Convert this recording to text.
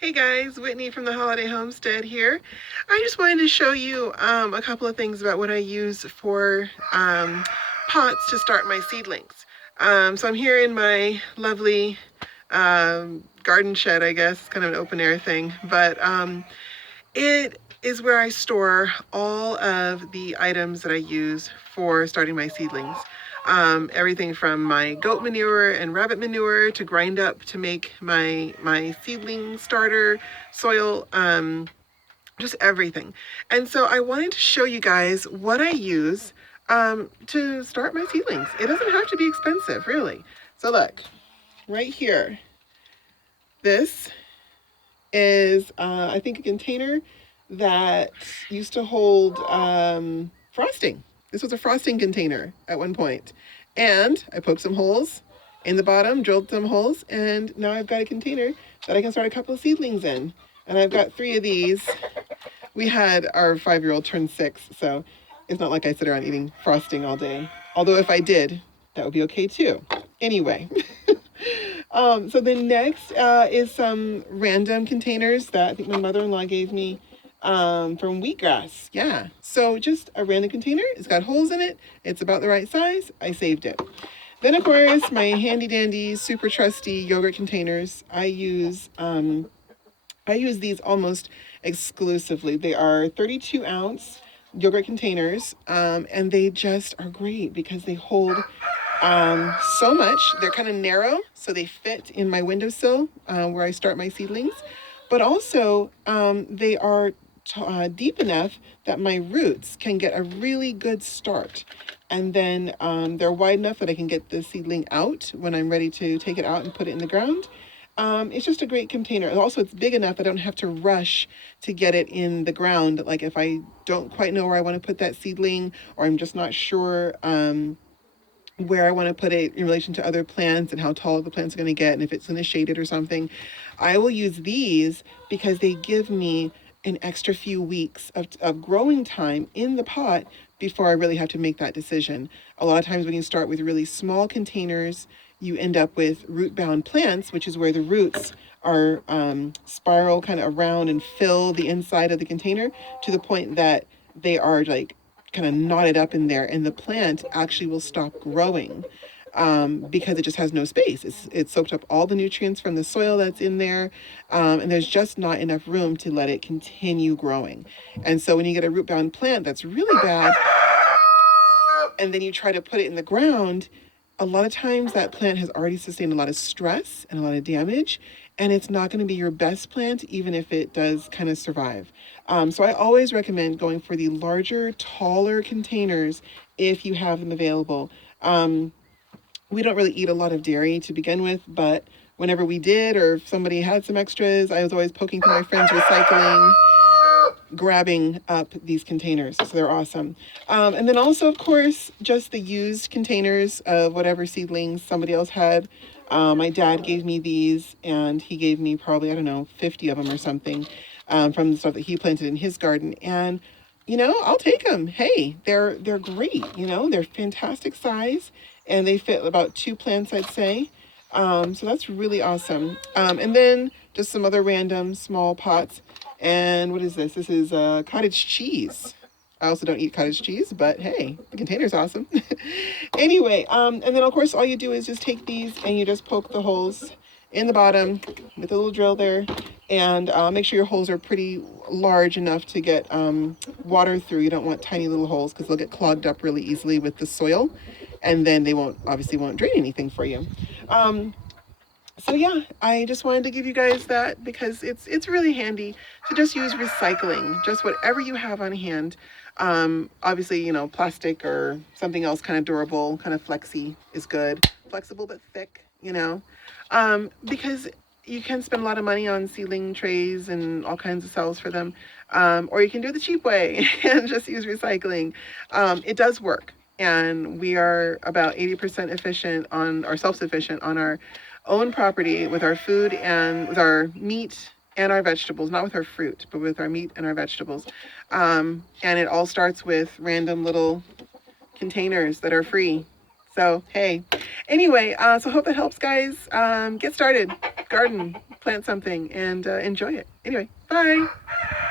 Hey guys, Whitney from the Holiday Homestead here. I just wanted to show you a couple of things about what I use for pots to start my seedlings. So I'm here in my lovely garden shed, I guess. It's kind of an open air thing, but it is where I store all of the items that I use for starting my seedlings. Everything from my goat manure and rabbit manure to grind up to make my seedling starter soil, just everything. And so I wanted to show you guys what I use to start my seedlings. It doesn't have to be expensive, really. So look, right here, this is, I think, a container that used to hold frosting. This was a frosting container at one point. And I poked some holes in the bottom, drilled some holes, and now I've got a container that I can start a couple of seedlings in. And I've got 3 of these. We had our 5-year-old turn 6, so it's not like I sit around eating frosting all day. Although if I did, that would be okay too. Anyway. So the next is some random containers that I think my mother-in-law gave me from wheatgrass. Yeah, so just a random container. It's got holes in it. It's about the right size. I saved it. Then of course my handy dandy, super trusty yogurt containers. I use these almost exclusively. They are 32-ounce yogurt containers, and they just are great because they hold so much. They're kind of narrow, so they fit in my windowsill where I start my seedlings. But also, they are deep enough that my roots can get a really good start. And then they're wide enough that I can get the seedling out when I'm ready to take it out and put it in the ground. It's just a great container. And also, it's big enough I don't have to rush to get it in the ground. Like if I don't quite know where I want to put that seedling, or I'm just not sure where I want to put it in relation to other plants and how tall the plant's going to get and if it's going to shade it or something, I will use these because they give me an extra few weeks of growing time in the pot before I really have to make that decision. A lot of times when you start with really small containers, you end up with root-bound plants, which is where the roots are spiral kind of around and fill the inside of the container to the point that they are like kind of knotted up in there, and the plant actually will stop growing because it just has no space. It's soaked up all the nutrients from the soil that's in there, and there's just not enough room to let it continue growing. And so when you get a root-bound plant that's really bad, and then you try to put it in the ground, a lot of times that plant has already sustained a lot of stress and a lot of damage, and it's not going to be your best plant, even if it does kind of survive. So I always recommend going for the larger, taller containers if you have them available. We don't really eat a lot of dairy to begin with, but whenever we did, or if somebody had some extras, I was always poking through my friends' recycling, grabbing up these containers. So they're awesome. And then also, of course, just the used containers of whatever seedlings somebody else had. My dad gave me these, and he gave me probably, I don't know, 50 of them or something from the stuff that he planted in his garden. And I'll take them. Hey, they're great. They're fantastic size, and they fit about 2 plants, I'd say. So that's really awesome. And then just some other random small pots. And what is this? This is cottage cheese. I also don't eat cottage cheese, but hey, the container's awesome. Anyway, and then of course all you do is just take these and you just poke the holes in the bottom with a little drill there, and make sure your holes are pretty large enough to get water through. You don't want tiny little holes because they'll get clogged up really easily with the soil, and then they won't drain anything for you. So yeah, I just wanted to give you guys that because it's really handy to just use recycling, just whatever you have on hand. Obviously, plastic or something else kind of durable, kind of flexy is good. Flexible but thick, because you can spend a lot of money on seedling trays and all kinds of cells for them. Or you can do it the cheap way and just use recycling. It does work. And we are about 80% efficient or self-sufficient on our own property with our food and with our meat and our vegetables, not with our fruit, but with our meat and our vegetables. And it all starts with random little containers that are free. So, hey, anyway, so hope that helps, guys. Get started. Garden. plant something and enjoy it. Anyway, bye.